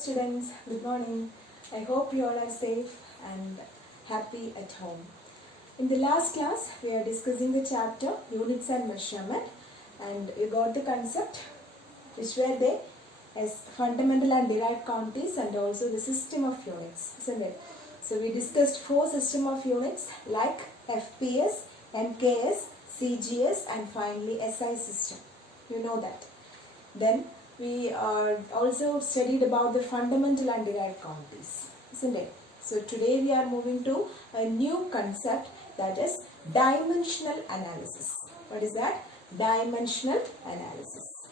students, good morning. I hope you all are safe and happy at home. In the last class, we are discussing the chapter Units and Measurement, and you got the concept, which were they? As fundamental and derived quantities and also the system of units, isn't it? So we discussed 4 system of units like FPS, MKS, CGS and finally SI system. You know that. Then we also studied about the fundamental and derived quantities, isn't it? So today we are moving to a new concept, that is dimensional analysis. What is that? Dimensional analysis.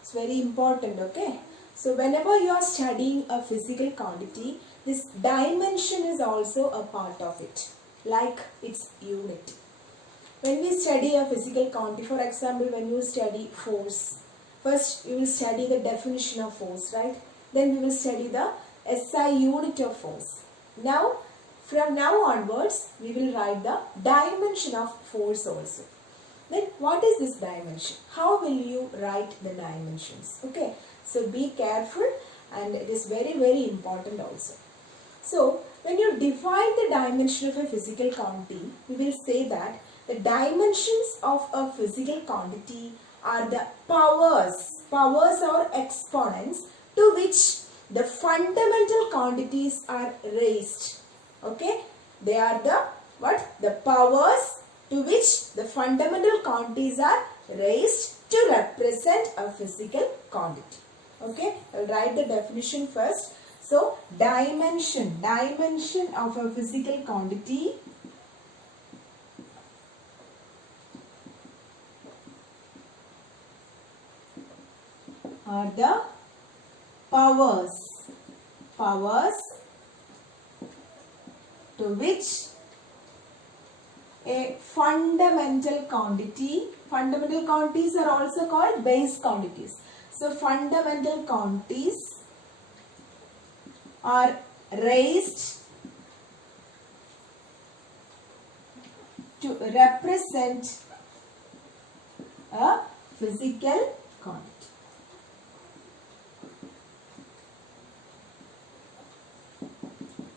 It's very important, okay? So whenever you are studying a physical quantity, this dimension is also a part of it, like its unit. When we study a physical quantity, for example, when you study force, first you will study the definition of force, right? Then we will study the SI unit of force. Now, from now onwards, we will write the dimension of force also. Then what is this dimension? How will you write the dimensions? Okay, so be careful, and it is very, very important also. So when you define the dimension of a physical quantity, we will say that the dimensions of a physical quantity are the powers or exponents to which the fundamental quantities are raised. Okay, they are the what? The powers to which the fundamental quantities are raised to represent a physical quantity. Okay, I will write the definition first. So, dimension of a physical quantity are the powers to which a fundamental quantity, fundamental quantities are also called base quantities. So, fundamental quantities are raised to represent a physical quantity.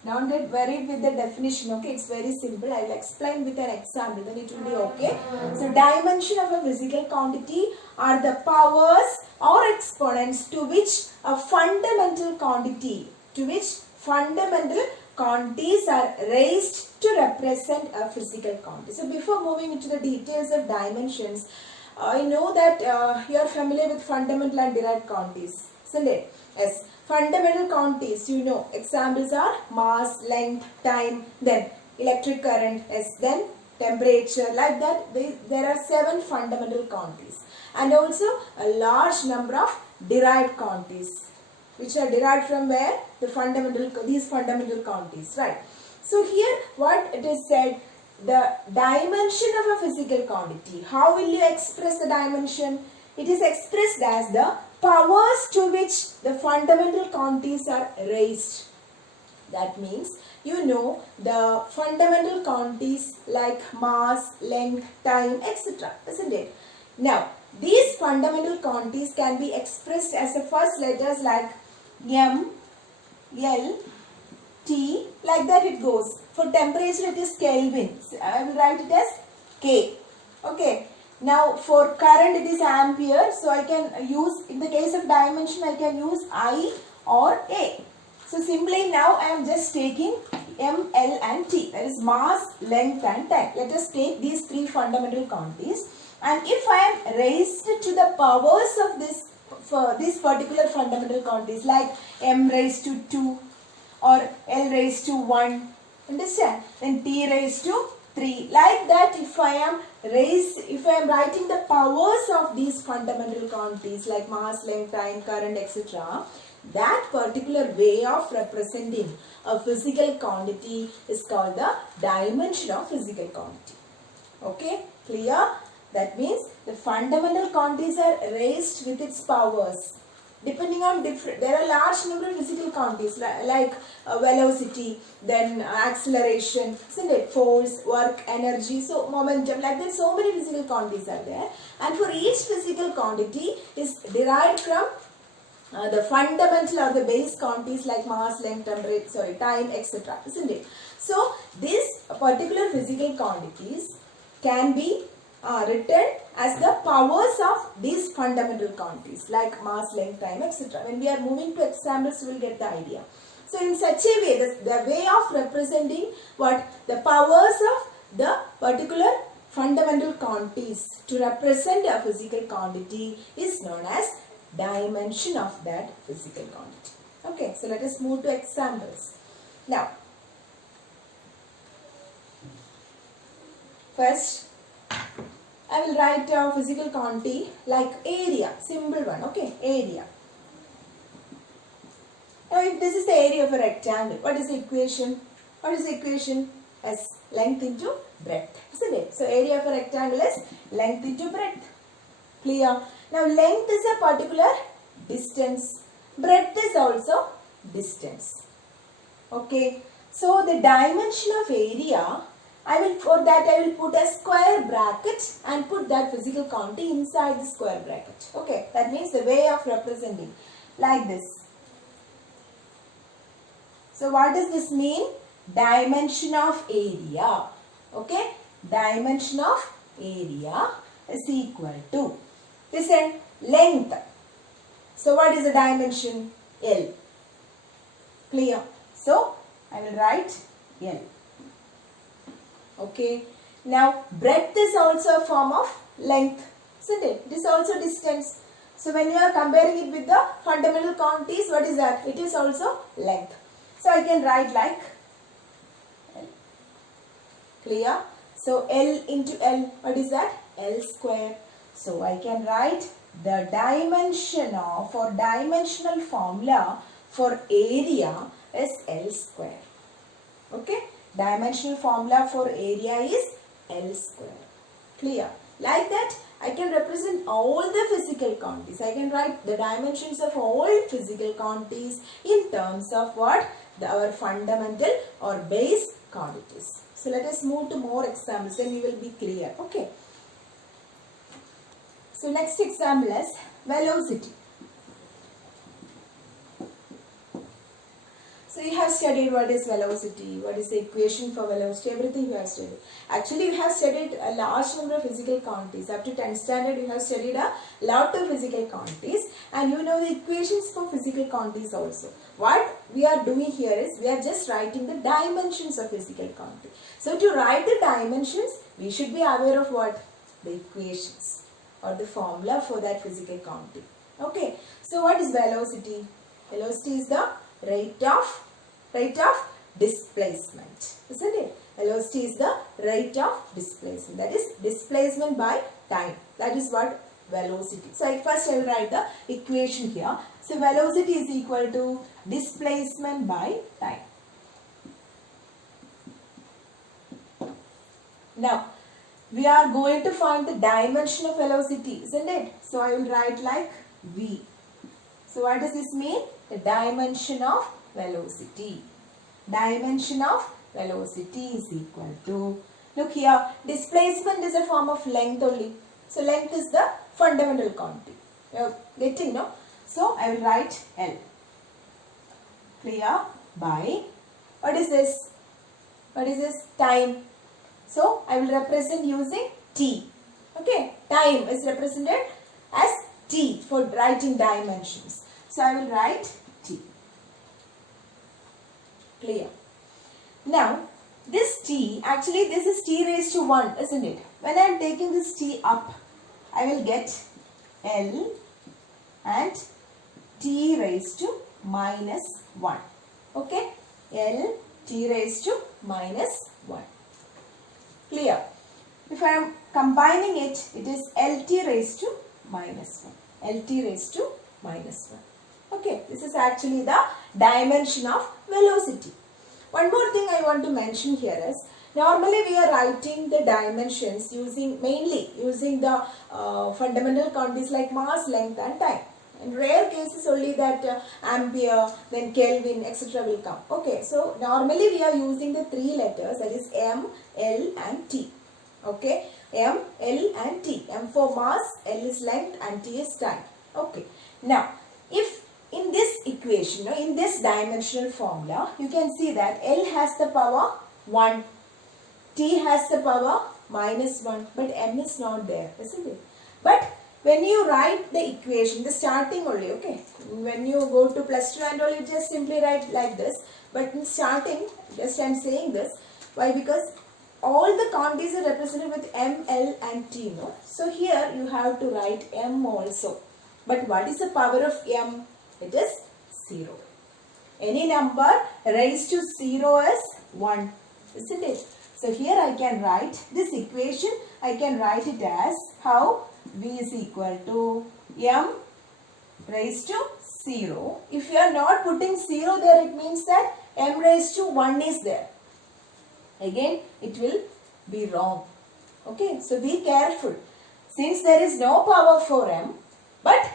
Don't get worried with the definition, okay? It's very simple. I will explain with an example, then it will be okay. So, dimension of a physical quantity are the powers or exponents to which a fundamental quantity, are raised to represent a physical quantity. So, before moving into the details of dimensions, I know that you are familiar with fundamental and derived quantities, isn't it? Yes. Fundamental quantities, you know, examples are mass, length, time, then electric current, yes, then temperature, like that. There are 7 fundamental quantities, and also a large number of derived quantities, which are derived from where? These fundamental quantities, right? So here what it is said, the dimension of a physical quantity. How will you express the dimension? It is expressed as the powers to which the fundamental quantities are raised. That means, you know, the fundamental quantities like mass, length, time, etc. Isn't it? Now, these fundamental quantities can be expressed as the first letters like M, L, T, like that it goes. For temperature it is Kelvin. I will write it as K. Okay. Now for current it is ampere. So I can use, in the case of dimension, I can use I or A. So simply now I am just taking M, L and T. That is mass, length and time. Let us take these 3 fundamental quantities. And if I am raised to the powers of these particular fundamental quantities, like M raised to 2 or L raised to 1, understand? Then T raised to 3. Like that, if I am writing the powers of these fundamental quantities like mass, length, time, current, etc., that particular way of representing a physical quantity is called the dimension of physical quantity. Okay, clear? That means the fundamental quantities are raised with its powers. depending on different, there are large number of physical quantities like velocity, then acceleration, isn't it, force, work, energy, so momentum, like that so many physical quantities are there, and for each physical quantity is derived from the fundamental or the base quantities like mass, length, temperature, time, etc. Isn't it? So these particular physical quantities can be written as the powers of these fundamental quantities like mass, length, time, etc. When we are moving to examples, we will get the idea. So in such a way, the way of representing what the powers of the particular fundamental quantities to represent a physical quantity is known as dimension of that physical quantity. Okay, so let us move to examples. Now, first I will write a physical quantity like area, simple one, okay, area. Now if this is the area of a rectangle, what is the equation? What is the equation? As length into breadth, isn't it? So area of a rectangle is length into breadth. Clear? Now length is a particular distance, breadth is also distance. Okay, so the dimension of area, for that I will put a square bracket and put that physical quantity inside the square bracket. Okay, that means the way of representing like this. So what does this mean? Dimension of area. Okay, dimension of area is equal to, listen, length. So what is the dimension? L. Clear? So I will write L. Okay. Now breadth is also a form of length, isn't it? It is also distance. So when you are comparing it with the fundamental quantities, what is that? It is also length. So I can write like L. Clear? So L into L, what is that? L square. So I can write the dimension of, or dimensional formula for area is L square. Okay? Dimensional formula for area is L square. Clear? Like that, I can represent all the physical quantities. I can write the dimensions of all physical quantities in terms of what? Our fundamental or base quantities. So let us move to more examples and you will be clear. Okay. So next example is velocity. So you have studied what is velocity, what is the equation for velocity, everything you have studied. Actually you have studied a large number of physical quantities. Up to 10th standard you have studied a lot of physical quantities and you know the equations for physical quantities also. What we are doing here is we are just writing the dimensions of physical quantity. So to write the dimensions, we should be aware of what? The equations or the formula for that physical quantity. Okay. So what is velocity? Velocity is the rate of displacement, isn't it? Velocity is the rate of displacement, that is displacement by time. That is what velocity. So first I will write the equation here. So velocity is equal to displacement by time. Now we are going to find the dimension of velocity, isn't it? So I will write like V. So what does this mean? The dimension of velocity. Dimension of velocity is equal to, look here, displacement is a form of length only. So length is the fundamental quantity. You are getting, no? So I will write L. Clear? By, what is this? What is this? Time. So I will represent using T. Okay, time is represented as T for writing dimensions. So I will write T. Clear? Now this T, actually this is T raised to 1, isn't it? When I am taking this T up, I will get L and T raised to minus 1. Okay? L T raised to minus 1. Clear? If I am combining it, it is LT raised to minus 1. LT raised to minus 1. Okay, this is actually the dimension of velocity. One more thing I want to mention here is, normally we are writing the dimensions mainly using the fundamental quantities like mass, length and time. In rare cases only that ampere, then Kelvin, etc. will come. Okay, so normally we are using the three letters, that is M, L and T. Okay, M, L and T. M for mass, L is length and T is time. Okay, now if in this equation, in this dimensional formula, you can see that L has the power 1, T has the power -1, but M is not there, isn't it? But when you write the equation, the starting only, okay, when you go to +2 and all, you just simply write like this. But in starting, just I am saying this. Why? Because all the quantities are represented with M, L and T, no? So here you have to write M also. But what is the power of M? It is 0. Any number raised to 0 is 1, isn't it? So here I can write this equation, I can write it as how? V is equal to M raised to 0. If you are not putting 0 there, it means that M raised to 1 is there. Again, it will be wrong. Okay, so be careful. Since there is no power for M, but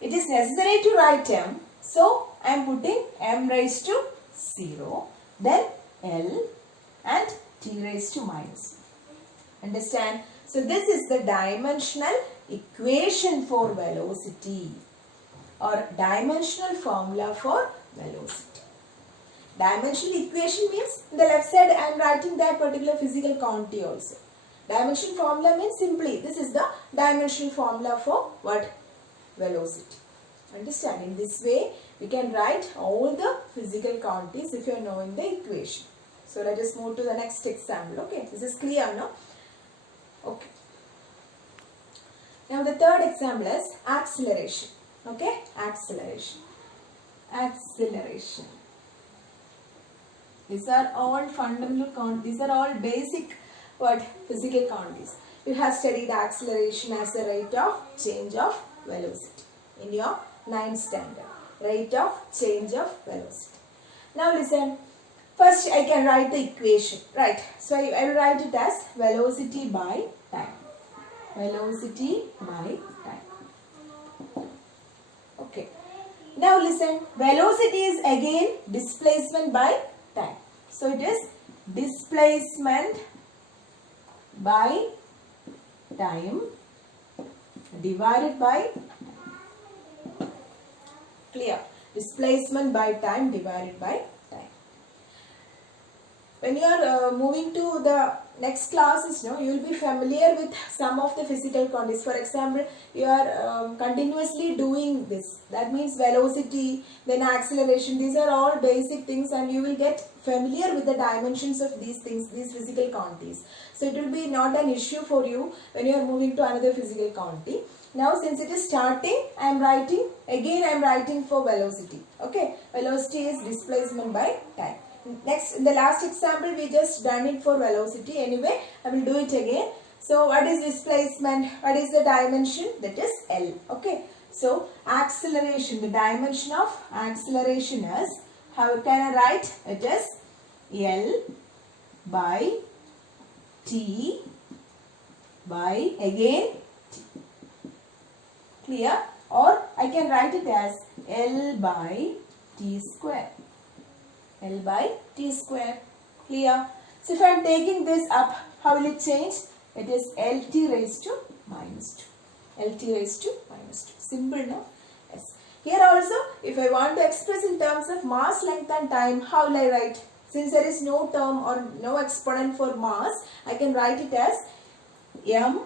it is necessary to write M, so I am putting M raised to 0, then L and T raised to -1. Understand? So this is the dimensional equation for velocity, or dimensional formula for velocity. Dimensional equation means in the left side I am writing that particular physical quantity also. Dimensional formula means simply this is the dimensional formula for what? Velocity. Understand? In this way we can write all the physical quantities if you are knowing the equation. So let us move to the next example. Okay, this is clear now. Okay. Now the third example is acceleration. Okay, acceleration. Acceleration. These are all fundamental quantities. These are all basic what? Physical quantities. You have studied acceleration as the rate of change of velocity in your 9th standard. Rate of change of velocity. Now listen. First I can write the equation, right? So I will write it as velocity by time. Velocity by time. Okay. Now listen, velocity is again displacement by time. So it is displacement by time divided by, clear, displacement by time divided by time. When you are moving to the next classes, you will be familiar with some of the physical quantities. For example, you are continuously doing this. That means velocity, then acceleration. These are all basic things and you will get familiar with the dimensions of these things, these physical quantities. So it will be not an issue for you when you are moving to another physical quantity. Now since it is starting, I am writing for velocity. Okay, velocity is displacement by time. Next, in the last example, we just done it for velocity. Anyway, I will do it again. So, what is displacement? What is the dimension? That is L. Okay. So, acceleration. The dimension of acceleration is, how can I write? It is L by T by again T. Clear? Or I can write it as L by T square. L by T square. Clear? So if I am taking this up, how will it change? It is LT raised to -2. LT raised to -2. Simple, no? Yes. Here also, if I want to express in terms of mass, length and time, how will I write? Since there is no term or no exponent for mass, I can write it as M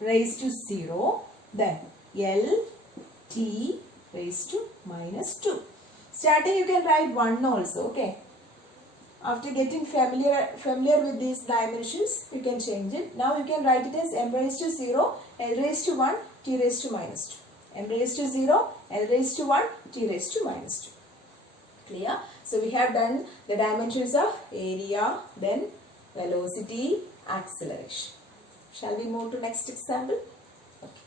raised to 0, then LT raised to -2. Starting you can write 1 also, okay. After getting familiar with these dimensions, you can change it. Now you can write it as M raised to 0, L raised to 1, T raised to -2. M raised to 0, L raised to 1, T raised to -2. Clear? So we have done the dimensions of area, then velocity, acceleration. Shall we move to next example? Okay.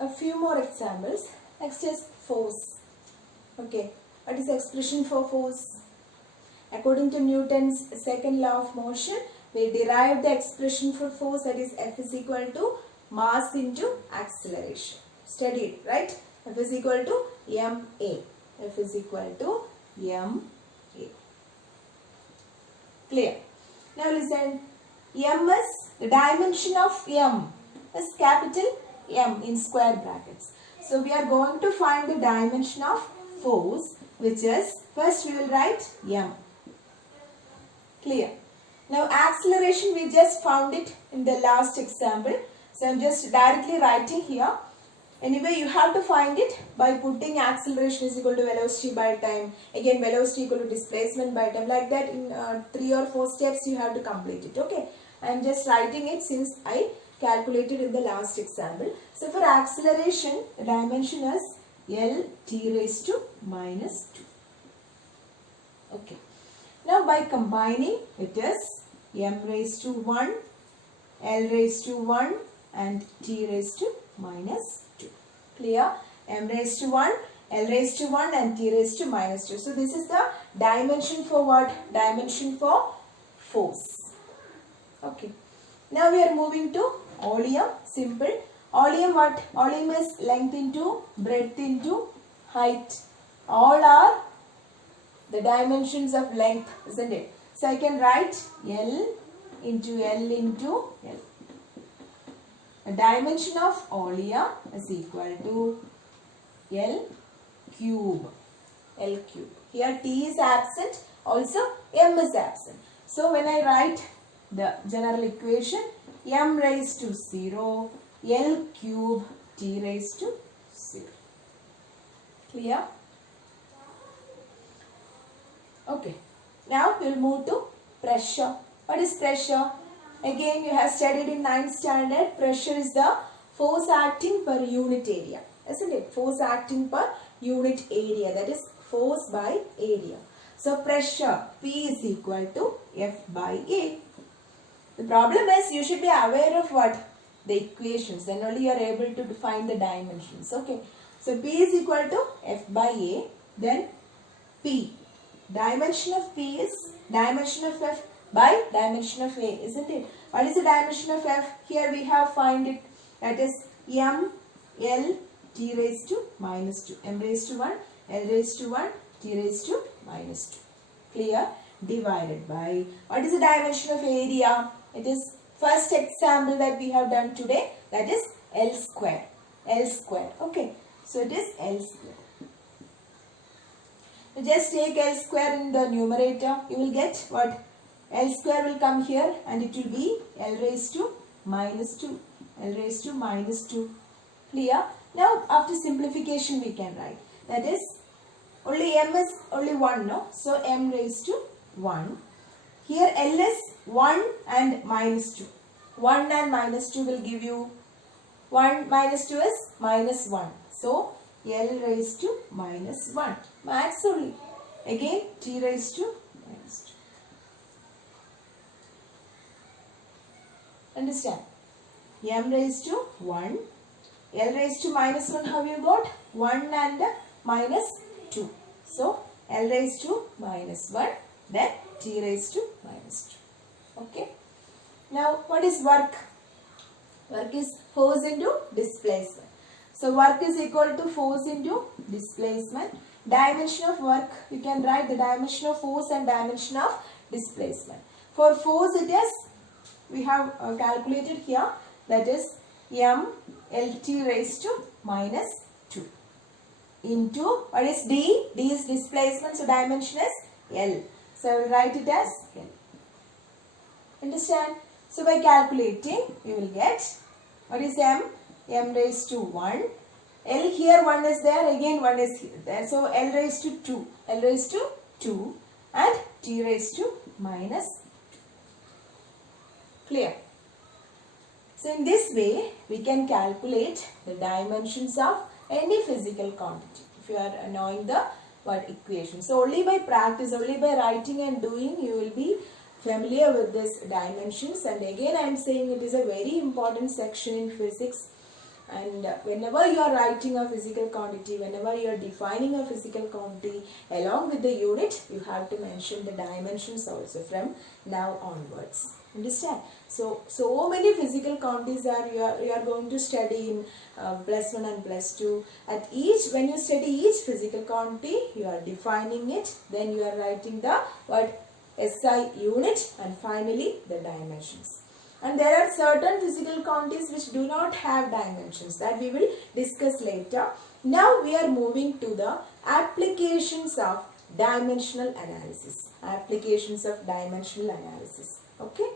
A few more examples. Next is force. Okay, what is the expression for force? According to Newton's second law of motion, we derived the expression for force, that is F is equal to mass into acceleration. Studied, right? F is equal to ma. F is equal to ma. Clear? Now listen. M is the dimension of M is capital M in square brackets. So we are going to find the dimension of force, which is, first we will write M. Clear? Now acceleration, we just found it in the last example. So I am just directly writing here. Anyway, you have to find it by putting acceleration is equal to velocity by time. Again, velocity equal to displacement by time. Like that, in 3 or 4 steps you have to complete it. Okay. I am just writing it since I calculated in the last example. So for acceleration, the dimension is L t raised to minus 2. Okay. Now by combining, it is m raised to 1, L raised to 1 and t raised to minus 2. Clear? M raised to 1, L raised to 1 and t raised to minus 2. So this is the dimension for what? Dimension for force. Okay. Now we are moving to oleum. Simple. Oleum what? Oleum is length into breadth into height. All are the dimensions of length, isn't it? So I can write L into L into L. The dimension of oleum is equal to L cube. L cube. Here T is absent. Also M is absent. So when I write the general equation, m raised to 0, L cube t raised to 0. Clear? Okay. Now we will move to pressure. What is pressure? Again, you have studied in 9th standard. Pressure is the force acting per unit area. Isn't it? Force acting per unit area. That is force by area. So pressure P is equal to F by A. The problem is you should be aware of what? The equations. Then only you are able to define the dimensions. Okay. So P is equal to F by A. Then P. Dimension of P is dimension of F by dimension of A. Isn't it? What is the dimension of F? Here we have find it. That is M L T raised to minus 2. M raised to 1. L raised to 1. T raised to minus 2. Clear? Divided by, what is the dimension of area? It is first example that we have done today, that is L square. L square. Okay. So it is L square. So just take L square in the numerator. You will get what? L square will come here and it will be L raised to minus 2. L raised to minus 2. Clear? Now after simplification we can write. That is, only m is only 1, no? So m raised to 1. Here L is 1 and minus 2. 1 and minus 2 will give you 1 minus 2 is minus 1. So L raised to minus 1. Max only. Again T raised to minus 2. Understand? M raised to 1. L raised to minus 1, how you got? 1 and minus 2. So L raised to minus 1. Then T raised to minus 2. Okay. Now what is work? Work is force into displacement. So work is equal to force into displacement. Dimension of work, you can write the dimension of force and dimension of displacement. For force it is, we have calculated here, that is m lt raised to minus 2 into, what is d? D is displacement, so dimension is L. So I will write it as L. Understand? So by calculating, you will get, what is m? M raised to 1. L here 1 is there, again 1 is here, there. So L raised to 2. L raised to 2 and T raised to minus 2. Clear? So in this way, we can calculate the dimensions of any physical quantity. If you are knowing the equation. So only by practice, only by writing and doing, you will be familiar with these dimensions. And again I am saying it is a very important section in physics. And whenever you are writing a physical quantity, whenever you are defining a physical quantity along with the unit, you have to mention the dimensions also from now onwards. Understand? So many physical quantities are you are going to study in +1 and +2. At each, when you study each physical quantity, you are defining it. Then you are writing the what SI unit and finally the dimensions. And there are certain physical quantities which do not have dimensions, that we will discuss later. Now we are moving to the applications of dimensional analysis. Applications of dimensional analysis. Okay.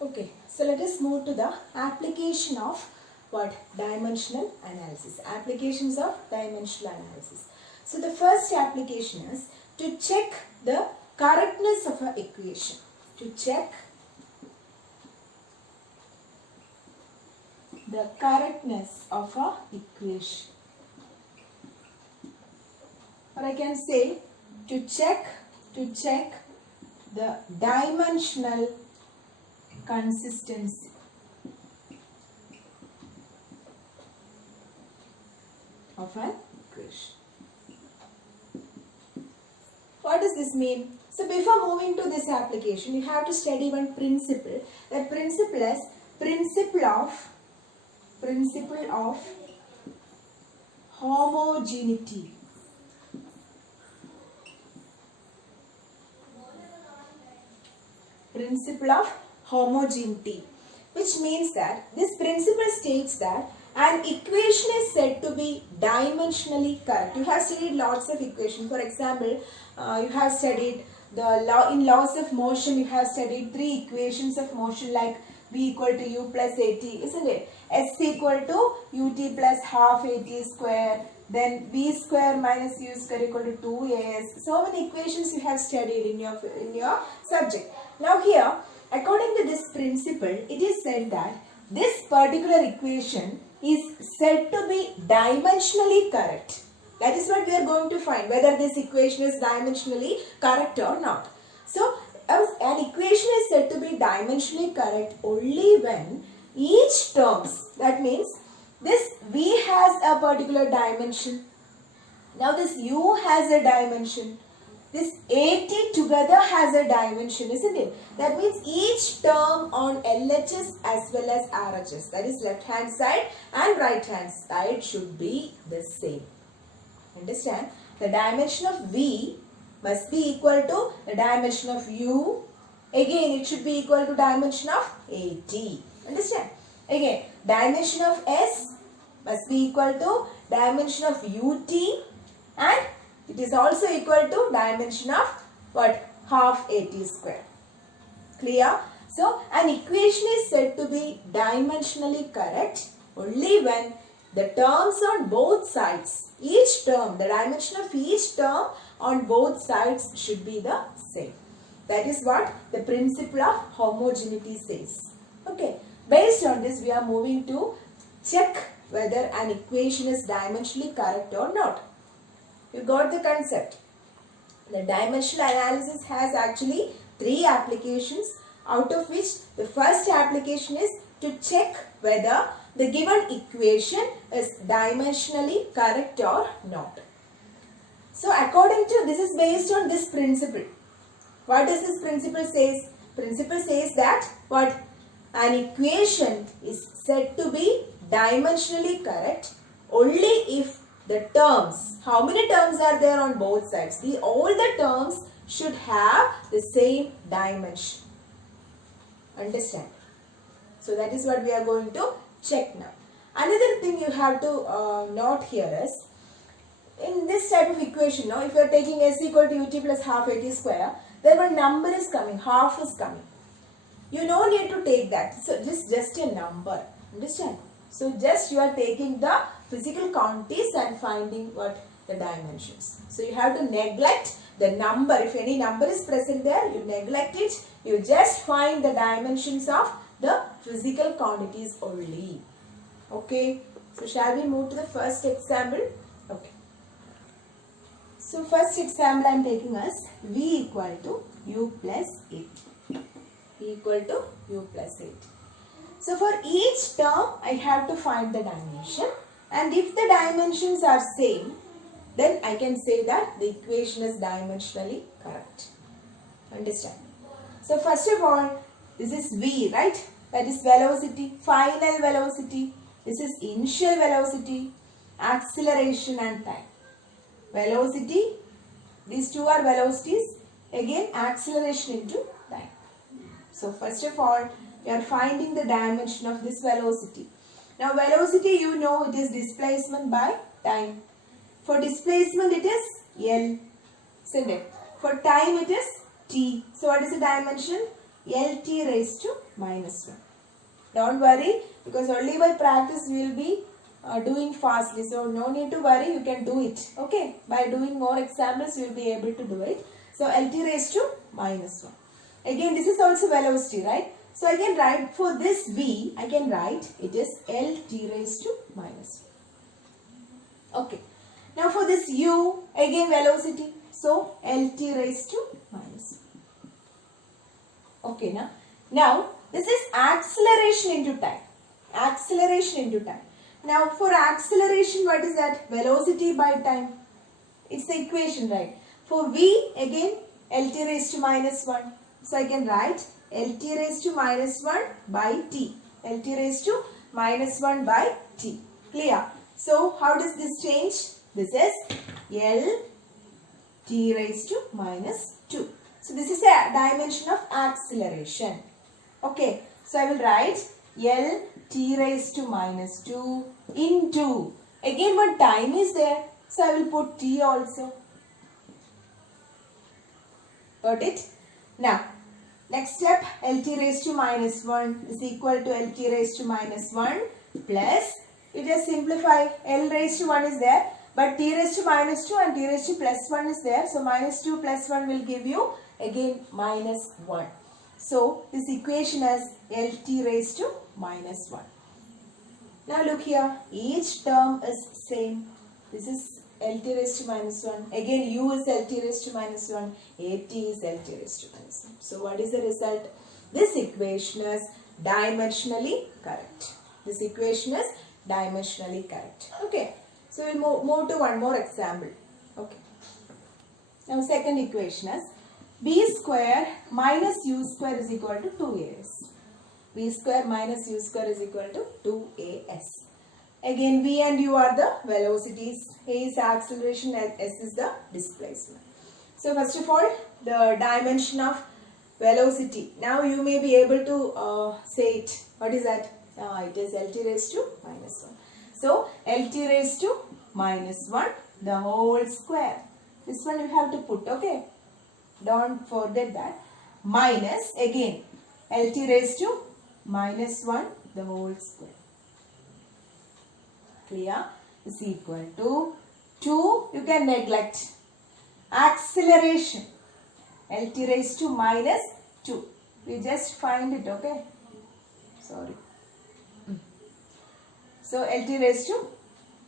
Okay. So let us move to the application of what? Dimensional analysis. Applications of dimensional analysis. So the first application is to check the correctness of an equation. To check the correctness of a equation, or I can say to check the dimensional consistency of an equation. What does this mean? So before moving to this application, you have to study one principle. That principle is principle of homogeneity. Principle of homogeneity, which means that this principle states that an equation is said to be dimensionally correct. You have studied lots of equations. For example, you have studied in laws of motion. You have studied 3 equations of motion like v equal to u plus at, isn't it? S equal to ut plus half at square. Then v square minus u square equal to 2as. So many equations you have studied in your subject. Now here, according to this principle, it is said that this particular equation is said to be dimensionally correct. That is what we are going to find, whether this equation is dimensionally correct or not. So, an equation is said to be dimensionally correct only when each terms, that means this v has a particular dimension. Now this u has a dimension. This at together has a dimension, isn't it? That means each term on LHS as well as RHS, that is left hand side and right hand side, should be the same. Understand? The dimension of v must be equal to the dimension of u. Again, it should be equal to dimension of at. Understand? Again, dimension of s must be equal to dimension of ut, and it is also equal to dimension of what? Half at square. Clear? So, an equation is said to be dimensionally correct only when the terms on both sides, each term, the dimension of each term on both sides should be the same. That is what the principle of homogeneity says. Okay. Based on this, we are moving to check whether an equation is dimensionally correct or not. You got the concept. The dimensional analysis has actually 3 applications, out of which the first application is to check whether the given equation is dimensionally correct or not. So according to, this is based on this principle. What does this principle says? Principle says that what? An equation is said to be dimensionally correct only if the terms, how many terms are there on both sides? All the terms should have the same dimension. Understand? So that is what we are going to check now. Another thing you have to note here is, in this type of equation, if you are taking s equal to ut plus half at square, then one number is coming, half is coming. You don't need to take that. So just a number. Understand? So just you are taking the physical quantities and finding what? The dimensions. So you have to neglect the number. If any number is present there, you neglect it. You just find the dimensions of the physical quantities only. Okay. So shall we move to the first example? Okay. So first example I am taking as v equal to u plus 8. V equal to u plus 8. So for each term, I have to find the dimension, and if the dimensions are same, then I can say that the equation is dimensionally correct. Understand? So first of all, this is V, right? That is velocity, final velocity. This is initial velocity, acceleration and time. Velocity, these two are velocities. Again, acceleration into time. So first of all, we are finding the dimension of this velocity. Now velocity, you know, it is displacement by time. For displacement it is L, isn't it? For time it is T. So what is the dimension? LT raised to minus 1. Don't worry, because only by practice we will be doing fastly. So no need to worry, you can do it. Okay, by doing more examples you will be able to do it. So LT raised to minus 1. Again, this is also velocity, right? So I can write for this V, I can write it is LT raised to minus 1. Okay. Now for this U, again velocity. So LT raised to minus 1. Okay, now this is acceleration into time. Acceleration into time. Now for acceleration, what is that? Velocity by time. It's the equation, right? For V, again LT raised to minus 1. So I can write LT raised to minus 1 by T. LT raised to minus 1 by T. Clear? So how does this change? This is L T raised to minus 2. So this is a dimension of acceleration. Okay. So I will write L T raised to minus 2 into, again one time is there. So I will put T also. Got it? Now, next step, LT raised to minus 1 is equal to LT raised to minus 1 plus, you just simplify, L raised to 1 is there, but T raised to minus 2 and T raised to plus 1 is there. So minus 2 plus 1 will give you again minus 1. So this equation is LT raised to minus 1. Now look here, each term is same. This is LT raised to minus 1. Again U is LT raised to minus 1. AT is LT raised to minus 1. So what is the result? This equation is dimensionally correct. This equation is dimensionally correct. Okay. So we will move to one more example. Okay. Now second equation is B square minus U square is equal to 2AS. B square minus U square is equal to 2AS. Again, V and U are the velocities. A is acceleration and S is the displacement. So first of all, the dimension of velocity. Now you may be able to say it. What is that? It is LT raised to minus 1. So LT raised to minus 1 the whole square. This one you have to put, okay? Don't forget that. Minus, again, LT raised to minus 1 the whole square. Clear? Is equal to 2, you can neglect. Acceleration, LT raised to minus 2. We just find it, okay? Sorry. So LT raised to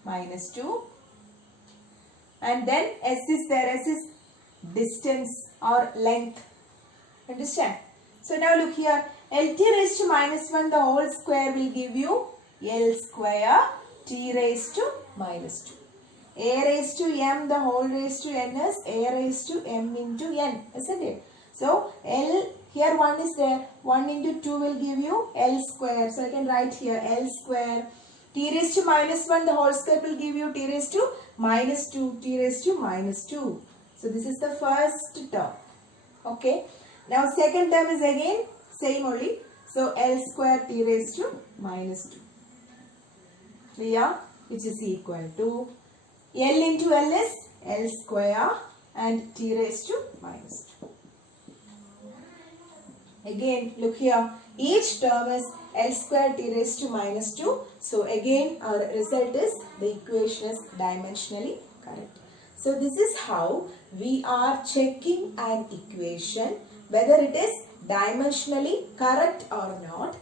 minus 2. And then S is there. S is distance or length. Understand? So now look here. LT raised to minus 1 the whole square will give you L square T raised to minus 2. A raised to M the whole raised to N is A raised to M into N. Isn't it? So L, here 1 is there. 1 into 2 will give you L square. So I can write here L square. T raised to minus 1 the whole square will give you T raised to minus 2. T raised to minus 2. So this is the first term. Okay. Now second term is again same only. So L square T raised to minus 2. Clear? Which is equal to L into L is L square and T raised to minus 2. Again look here. Each term is L square T raised to minus 2. So again our result is the equation is dimensionally correct. So this is how we are checking an equation whether it is dimensionally correct or not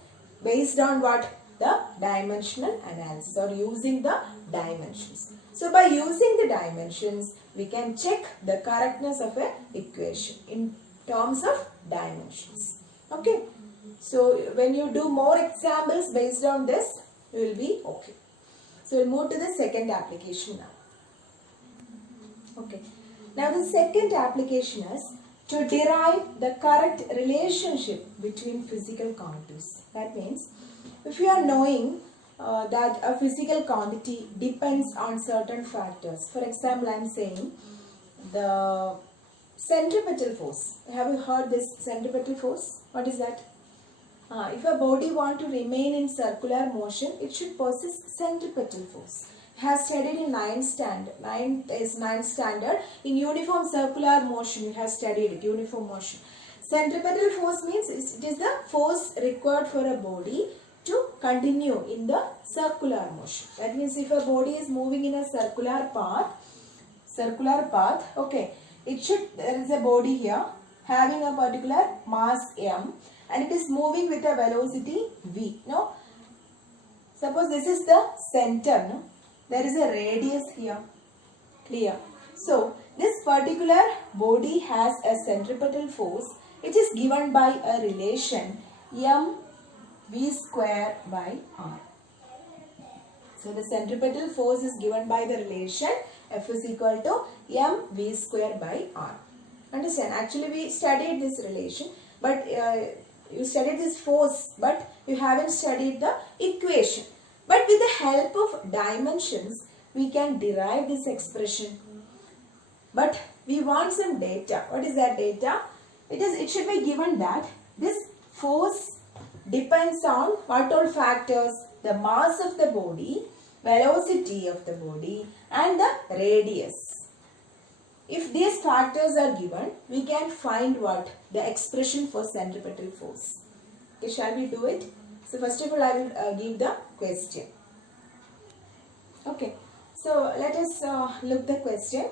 based on what? The dimensional analysis or using the dimensions. So by using the dimensions we can check the correctness of an equation in terms of dimensions. Okay. So when you do more examples based on this, you will be okay. So we'll move to the second application now. Okay. Now the second application is to derive the correct relationship between physical quantities. That means if you are knowing that a physical quantity depends on certain factors. For example, I am saying the centripetal force. Have you heard this centripetal force? What is that? If a body want to remain in circular motion, it should possess centripetal force. Has studied in 9th standard. In uniform circular motion, you have studied it, uniform motion. Centripetal force means it is the force required for a body to continue in the circular motion. That means if a body is moving in a circular path, okay, there is a body here having a particular mass m and it is moving with a velocity v. No? Suppose this is the center. No? There is a radius here. Clear? So, this particular body has a centripetal force. It is given by a relation mv square by r. So, the centripetal force is given by the relation F is equal to mv square by r. Understand? Actually, we studied this relation, but you studied this force, but you haven't studied the equation. But with the help of dimensions, we can derive this expression. But we want some data. What is that data? It should be given that this force depends on what all factors? The mass of the body, velocity of the body, and the radius. If these factors are given, we can find what? The expression for centripetal force. Okay, shall we do it? So first of all, I will give the question. Okay, so let us look the question.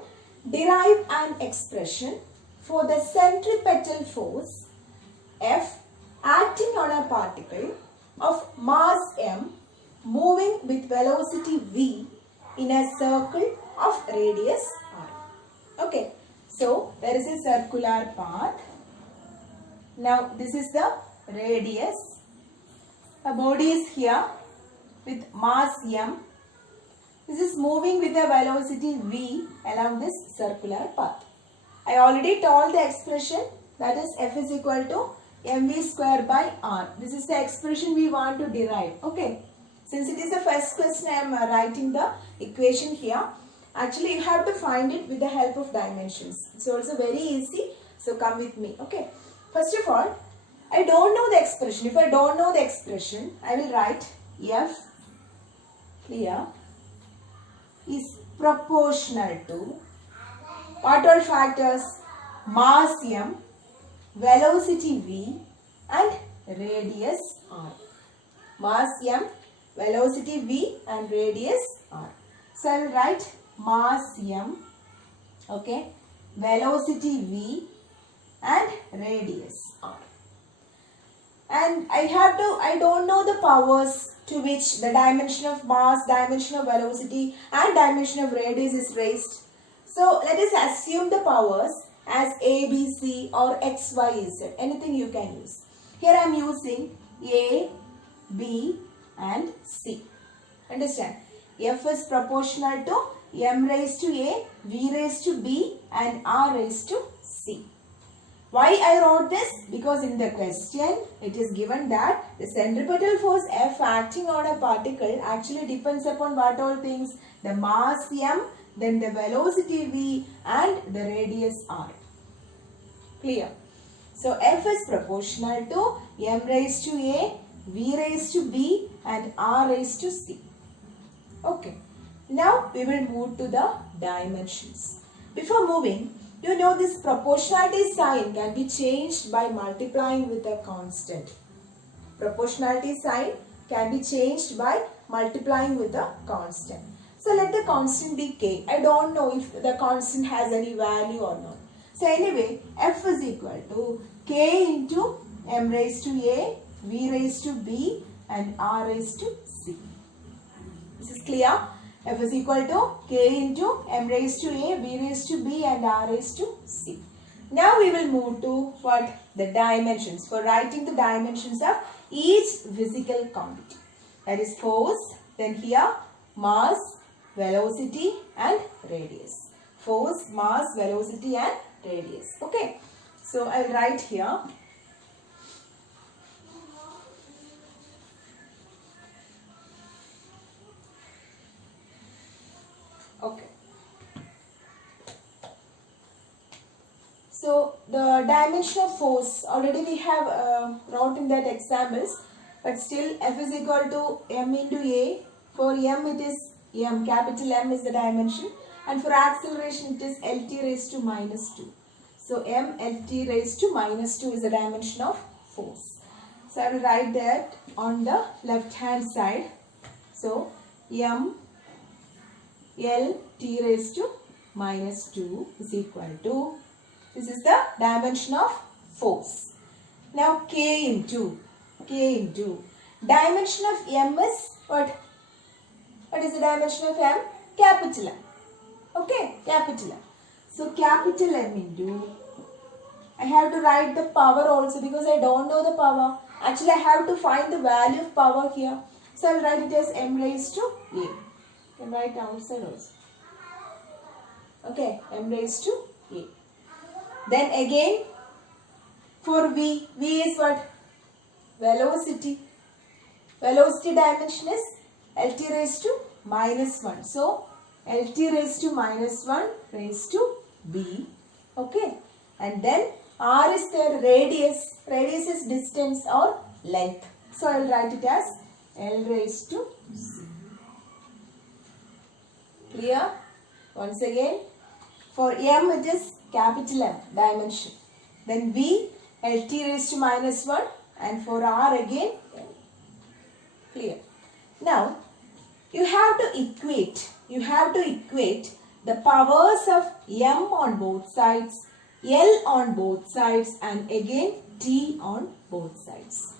Derive an expression for the centripetal force F acting on a particle of mass m moving with velocity v in a circle of radius r. Okay, so there is a circular path. Now this is the radius. A body is here with mass m. This is moving with a velocity v along this circular path. I already told the expression, that is F is equal to mv square by r. This is the expression we want to derive. Okay. Since it is the first question, I am writing the equation here. Actually, you have to find it with the help of dimensions. It's also very easy. So come with me. Okay. First of all, I don't know the expression. If I don't know the expression, I will write F here is proportional to what all factors? Mass m, velocity v, and radius r. Mass m, velocity v, and radius r. So I will write mass m, okay, velocity v, and radius r. And I don't know the powers to which the dimension of mass, dimension of velocity, and dimension of radius is raised. So let us assume the powers as A, B, C or X, Y, Z. Anything you can use. Here I am using A, B and C. Understand? F is proportional to m raised to A, V raised to B and R raised to C. Why I wrote this? Because in the question it is given that the centripetal force F acting on a particle actually depends upon what all things? The mass m, then the velocity v and the radius r. Clear? So F is proportional to m raised to A, V raised to B and R raised to C. Okay. Now we will move to the dimensions. Before moving, you know this proportionality sign can be changed by multiplying with a constant. Proportionality sign can be changed by multiplying with a constant. So let the constant be k. I don't know if the constant has any value or not. So anyway, F is equal to k into m raised to A, V raised to B and R raised to C. This is clear? F is equal to k into m raised to A, V raised to B and R raised to C. Now we will move to what? the dimensions, for writing the dimensions of each physical quantity. That is force, then here mass, velocity and radius. Force, mass, velocity and radius. Okay. So I will write here. Okay. So the dimension of force, already we have wrote in that examples, but still F is equal to m into A. For m it is m, capital M is the dimension, and for acceleration it is LT raised to minus 2. So m LT raised to minus 2 is the dimension of force. So I will write that on the left hand side. So m L T raised to minus 2 is equal to, this is the dimension of force. Now K into dimension of M is what? What is the dimension of M? Capital M. Okay, capital M. So capital M into, I have to write the power also because I don't know the power. Actually I have to find the value of power here. So I will write it as M raised to A. You can write outside also. Okay, M raised to A. Then again for V is what? Velocity. Velocity dimension is LT raised to minus 1. So LT raised to minus 1 raised to B. Okay. And then R is their radius. Radius is distance or length. So I will write it as L raised to C. Clear? Once again, for M it is capital M dimension. Then V LT raised to minus 1, and for R again L. Clear? Now you have to equate the powers of M on both sides, L on both sides, and again T on both sides.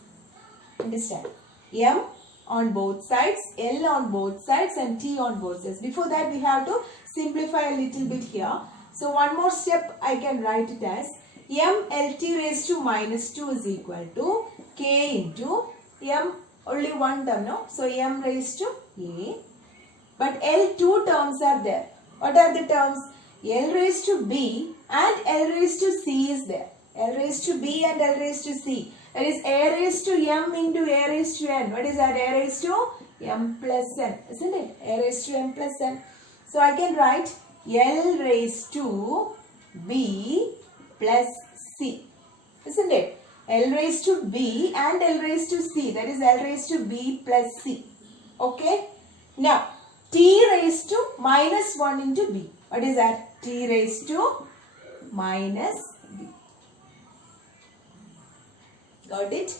Understand? M on both sides, L on both sides, and T on both sides. Before that we have to simplify a little bit here. So one more step I can write it as M LT raised to minus 2 is equal to K into M, only one term, no? So M raised to A. But L, two terms are there. What are the terms? L raised to B and L raised to C is there. L raised to B and L raised to C. That is A raised to M into A raised to N. What is that? A raised to M plus N. Isn't it? A raised to M plus N. So I can write L raised to B plus C. Isn't it? L raised to B and L raised to C. That is L raised to B plus C. Okay. Now T raised to minus 1 into B. What is that? T raised to minus B. Got it?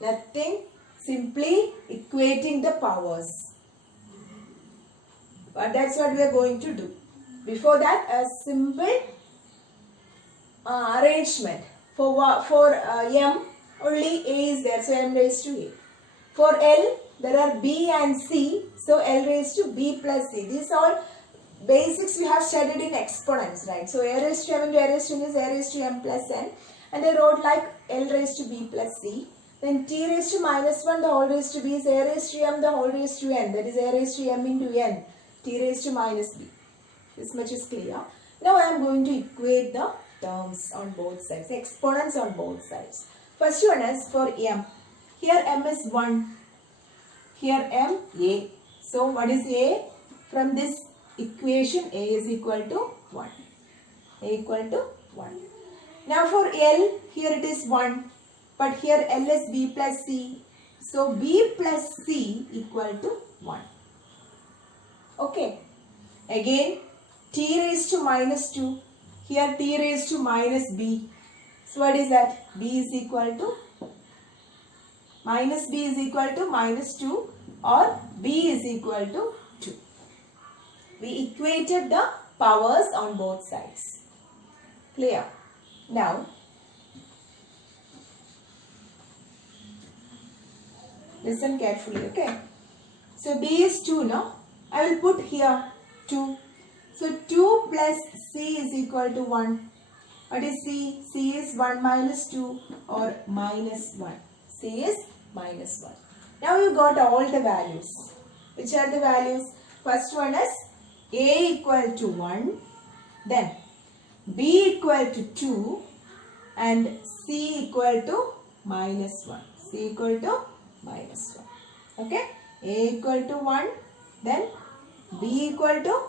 Nothing. Simply equating the powers. But that's what we are going to do. Before that, a simple arrangement. For M, only A is there. So M raised to A. For L, there are B and C. So L raised to B plus C. These all basics we have studied in exponents, right? So A raised to M into A raised to N is A raised to M plus N. And I wrote like L raised to B plus C. Then T raised to minus 1, the whole raised to B is A raised to M, the whole raised to N. That is A raised to M into N. T raised to minus B. This much is clear. Now I am going to equate the terms on both sides, exponents on both sides. First one is for M. Here M is 1. Here M, A. So what is A? From this equation A is equal to 1. A equal to 1. Now for L, here it is 1. But here L is B plus C. So B plus C equal to 1. Okay. Again T raised to minus 2. Here T raised to minus B. So what is that? B is equal to minus B is equal to minus 2 or B is equal to 2. We equated the powers on both sides. Clear? Now listen carefully, okay? So B is 2, no? I will put here 2. So 2 plus C is equal to 1. What is C? C is 1 minus 2 or minus 1. C is minus 1. Now you got all the values. Which are the values? First one is A equal to 1, then B equal to 2 and C equal to minus 1. C equal to minus 1. Okay? A equal to 1, then B equal to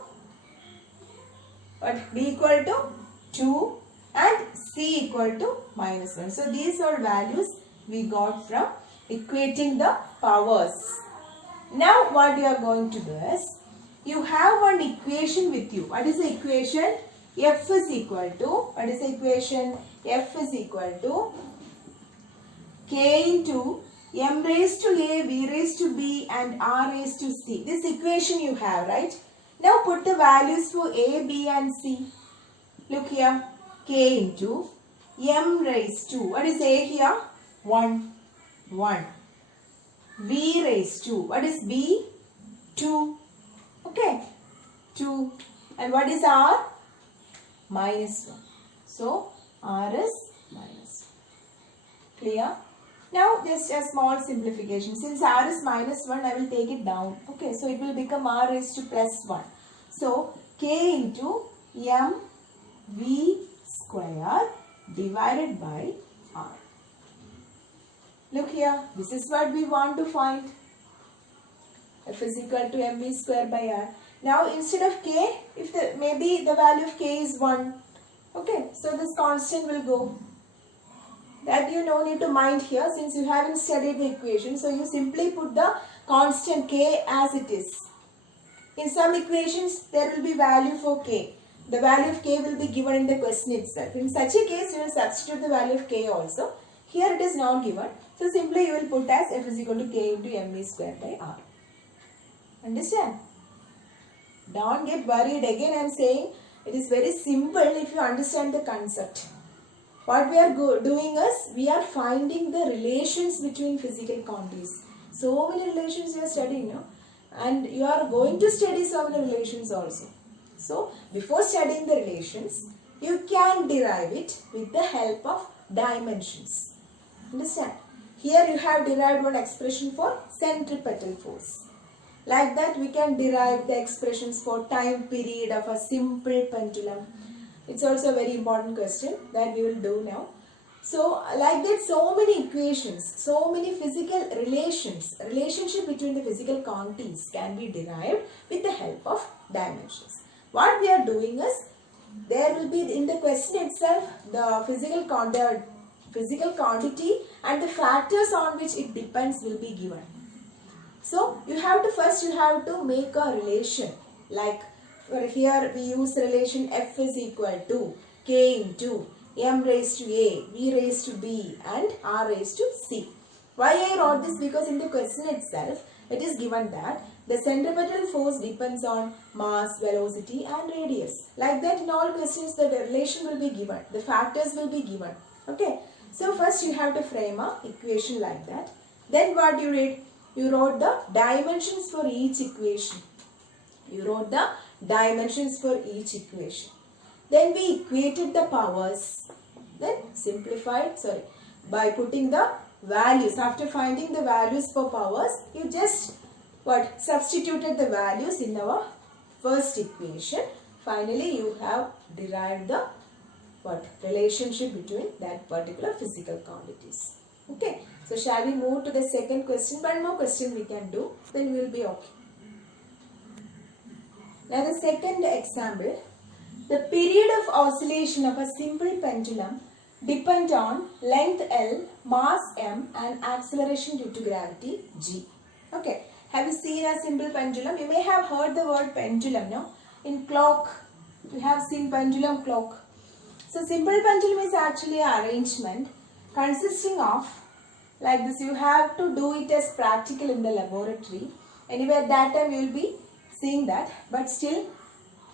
what? B equal to 2 and C equal to minus 1. So these are values we got from equating the powers. Now what you are going to do is, you have one equation with you. What is the equation? F is equal to, what is the equation? F is equal to K into M raised to A, V raised to B and R raised to C. This equation you have, right? Now put the values for A, B and C. Look here. K into M raised to, what is A here? 1. 1. V raised to, what is B? 2. Okay. 2. And what is R? Minus 1. So, R is minus 1. Clear? Now, just a small simplification. Since R is minus 1, I will take it down. Okay. So, it will become R raised to plus 1. So, K into M V square divided by R. Look here, this is what we want to find. F is equal to mv square by r. Now instead of k, if maybe the value of k is 1. Okay, so this constant will go. That you no need to mind here since you haven't studied the equation. So you simply put the constant k as it is. In some equations there will be value for k. The value of k will be given in the question itself. In such a case you will substitute the value of k also. Here it is not given. So simply you will put as f is equal to k into mv square by r. Understand? Don't get worried. Again I am saying it is very simple if you understand the concept. What we are doing is we are finding the relations between physical quantities. So many relations you are studying, no? And you are going to study so many relations also. So before studying the relations, you can derive it with the help of dimensions. Understand? Here you have derived one expression for centripetal force. Like that we can derive the expressions for time period of a simple pendulum. It's also a very important question that we will do now. So like that so many equations, so many physical relationship between the physical quantities can be derived with the help of dimensions. What we are doing is, there will be in the question itself the physical quantity and the factors on which it depends will be given. So you have to make a relation, like for here we use relation f is equal to k into m raised to a, v raised to b and r raised to c. Why I wrote this? Because in the question itself it is given that the centripetal force depends on mass, velocity and radius. Like that in all questions the relation will be given, the factors will be given. Okay. So first you have to frame a equation like that. Then what you did? You wrote the dimensions for each equation. Then we equated the powers. Then simplified, by putting the values. After finding the values for powers, you just substituted the values in our first equation. Finally, you have derived the relationship between that particular physical quantities. Okay. So shall we move to the second question? One more question we can do, then we will be okay. Now the second example, the period of oscillation of a simple pendulum depend on length L, mass M and acceleration due to gravity G. Okay. Have you seen a simple pendulum? You may have heard the word pendulum, no? In clock, you have seen pendulum clock. So simple pendulum is actually an arrangement consisting of like this. You have to do it as practical in the laboratory. Anyway, at that time you will be seeing that. But still,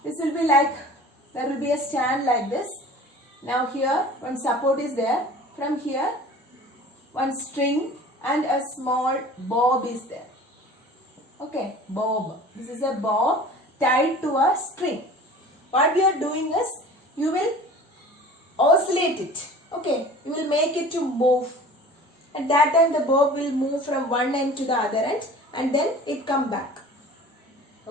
this will be like, there will be a stand like this. Now here, one support is there. From here, one string and a small bob is there. Okay, bob. This is a bob tied to a string. What we are doing is, you will oscillate it. Okay, you will make it to move. At that time the bob will move from one end to the other end and then it come back.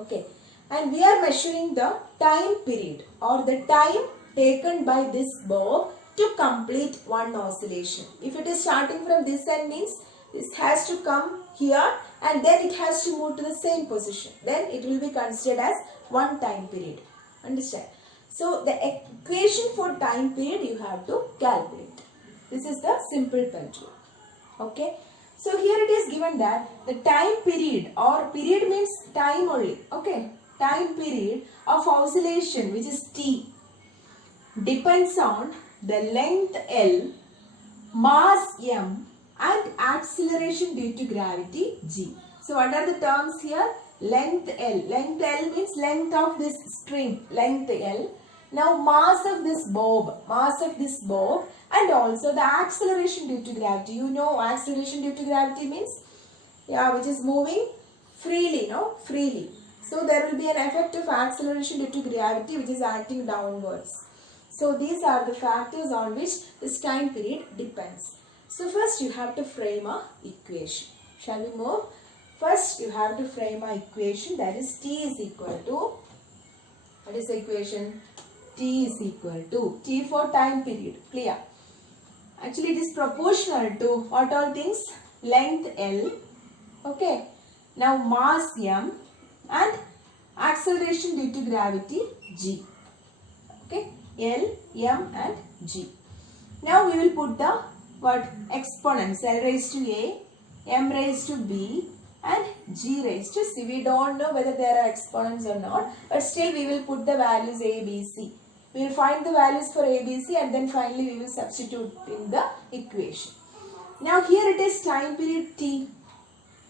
Okay, and we are measuring the time period or the time taken by this bob to complete one oscillation. If it is starting from this end means this has to come here and then it has to move to the same position. Then it will be considered as one time period. Understand? So the equation for time period you have to calculate. This is the simple pendulum. Okay. So here it is given that the time period or period means time only. Okay. Time period of oscillation, which is T, depends on the length L, mass M and acceleration due to gravity G. So what are the terms here? Length L. Length L means length of this string, length L. Now mass of this bob and also the acceleration due to gravity. You know acceleration due to gravity means, yeah, which is moving freely, no? Freely. So there will be an effect of acceleration due to gravity which is acting downwards. So these are the factors on which this time period depends. So first you have to frame a equation. Shall we move? First you have to frame a equation, that is T is equal to, what is the equation? T is equal to, T for time period, clear? Actually it is proportional to what all things? Length L, okay. Now mass M and acceleration due to gravity G, okay. L, M and G. Now we will put the what? Exponents, L raised to A, M raised to B and G raised to C. We don't know whether there are exponents or not, but still we will put the values A, B, C. We will find the values for A, B, C and then finally we will substitute in the equation. Now here it is time period T.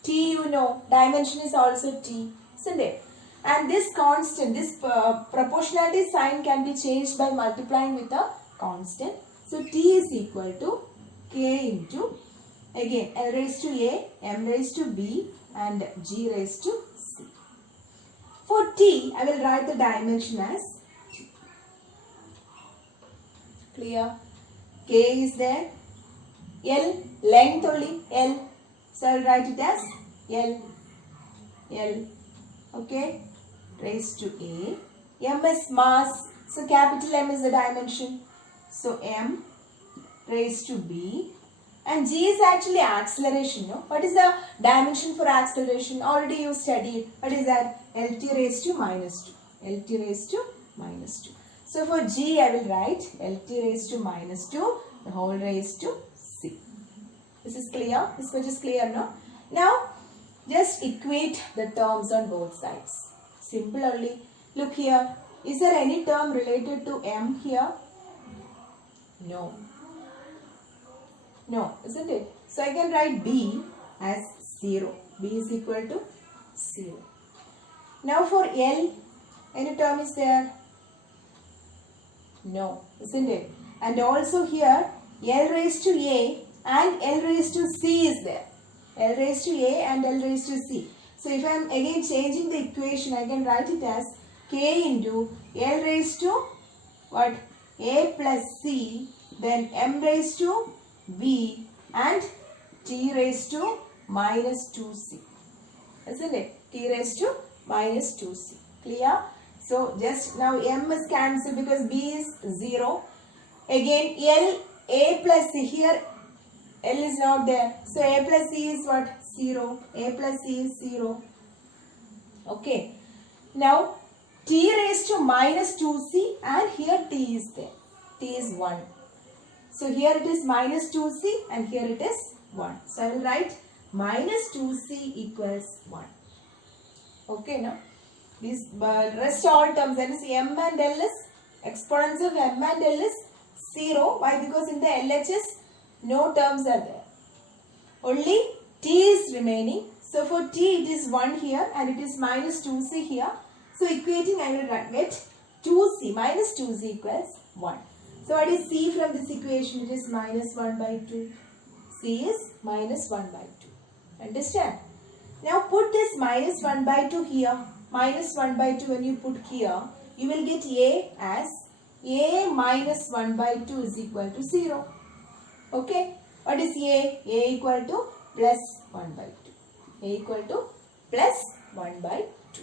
T you know, dimension is also T, isn't it? And this constant, this proportionality sign can be changed by multiplying with a constant. So T is equal to K into, again, L raised to A, M raised to B and G raised to C. For T, I will write the dimension as T. Clear? K is there. L, length only, L. So I will write it as L. L. Okay. Raised to A. M is mass. So capital M is the dimension. So M raised to B. And G is actually acceleration. No? What is the dimension for acceleration? Already you studied. What is that? LT raised to minus 2. LT raised to minus 2. So for G I will write LT raised to minus 2. The whole raised to C. This is clear? This much is clear, no? Now just equate the terms on both sides. Simple only. Look here. Is there any term related to M here? No. No, isn't it? So I can write B as 0. B is equal to 0. Now for L, any term is there? No, isn't it? And also here, L raised to A and L raised to C is there. L raised to A and L raised to C. So if I am again changing the equation, I can write it as K into L raised to what? A plus C, then M raised to B and T raised to minus 2C. Isn't it? T raised to minus 2C. Clear? So just now M is cancelled because B is 0. Again L, A plus C, here L is not there. So A plus C is what? 0. A plus C is 0. Okay. Now T raised to minus 2C and here T is there. T is 1. So here it is minus 2C and here it is 1. So I will write minus 2C equals 1. Okay, now these rest all terms, that is M and L is, exponents of M and L is 0. Why? Because in the LHS no terms are there. Only T is remaining. So for T it is 1 here and it is minus 2C here. So equating I will get 2C, minus 2C equals 1. So what is C from this equation? It is minus 1 by 2. C is minus 1 by 2. Understand? Now put this minus 1 by 2 here. Minus 1 by 2 when you put here, you will get A as A minus 1 by 2 is equal to 0. Okay. What is A? A equal to plus 1 by 2. A equal to plus 1 by 2.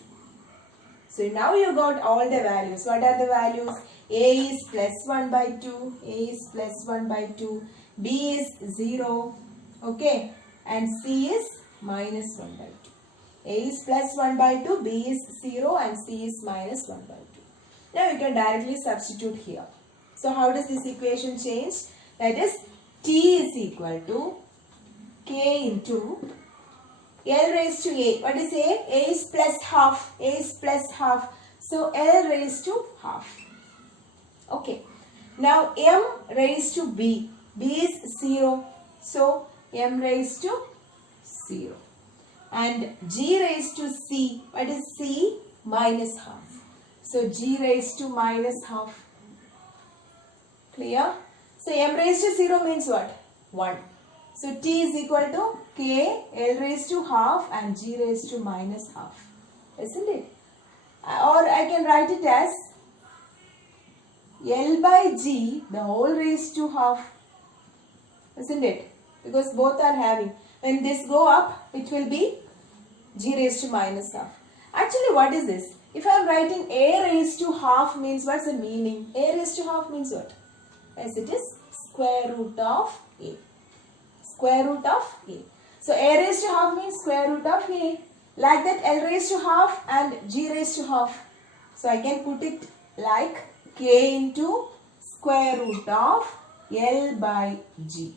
So now you got all the values. What are the values? A is plus 1 by 2. A is plus 1 by 2. B is 0. Okay. And C is minus 1 by 2. A is plus 1 by 2. B is 0. And C is minus 1 by 2. Now you can directly substitute here. So how does this equation change? That is T is equal to K into L raised to A. What is A? A is plus half. A is plus half. So L raised to half. Okay. Now M raised to B. B is 0. So M raised to 0. And G raised to C. What is C? Minus half. So G raised to minus half. Clear? So M raised to 0 means what? 1. So T is equal to K, L raised to half and G raised to minus half. Isn't it? Or I can write it as L by G, the whole raised to half. Isn't it? Because both are having. When this go up, it will be G raised to minus half. Actually, what is this? If I am writing A raised to half means what's the meaning? A raised to half means what? As it is square root of A. Square root of A. So A raised to half means square root of A. Like that L raised to half and G raised to half. So I can put it like K into square root of L by G.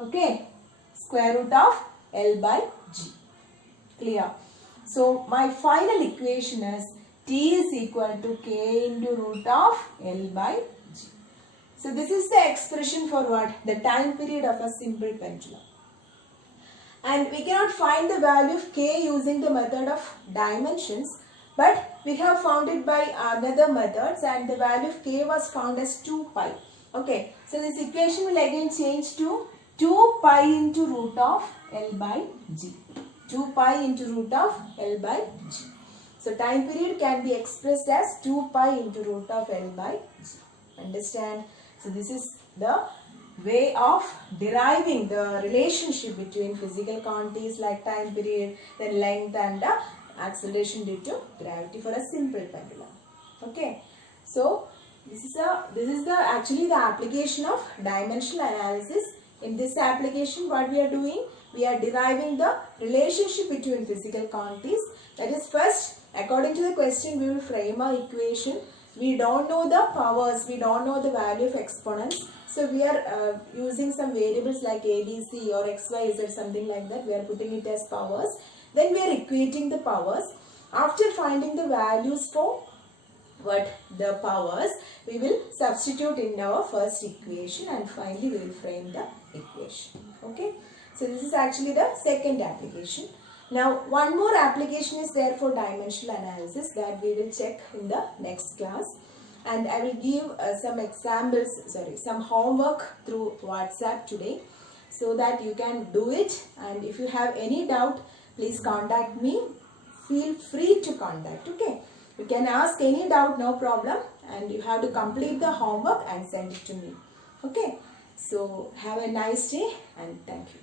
Okay. Square root of L by G. Clear? So my final equation is T is equal to K into root of L by G. So this is the expression for what? The time period of a simple pendulum. And we cannot find the value of K using the method of dimensions, but we have found it by another methods and the value of K was found as 2 pi. Okay, so this equation will again change to 2 pi into root of L by G. 2 pi into root of L by G. So time period can be expressed as 2 pi into root of L by G. Understand? So this is the way of deriving the relationship between physical quantities like time period, then length and the acceleration due to gravity for a simple pendulum. Okay. So this is actually the application of dimensional analysis. In this application, what we are doing? We are deriving the relationship between physical quantities. That is, first, according to the question, we will frame our equation. We don't know the powers, we don't know the value of exponents. So we are using some variables like A, B, C or X, Y, Z, something like that. We are putting it as powers. Then we are equating the powers. After finding the values for the powers, we will substitute in our first equation and finally we will frame the equation. Okay. So this is actually the second application. Now one more application is there for dimensional analysis that we will check in the next class. And I will give some examples, some homework through WhatsApp today so that you can do it. And if you have any doubt, please contact me. Feel free to contact, okay? You can ask any doubt, no problem. And you have to complete the homework and send it to me. Okay? So have a nice day and thank you.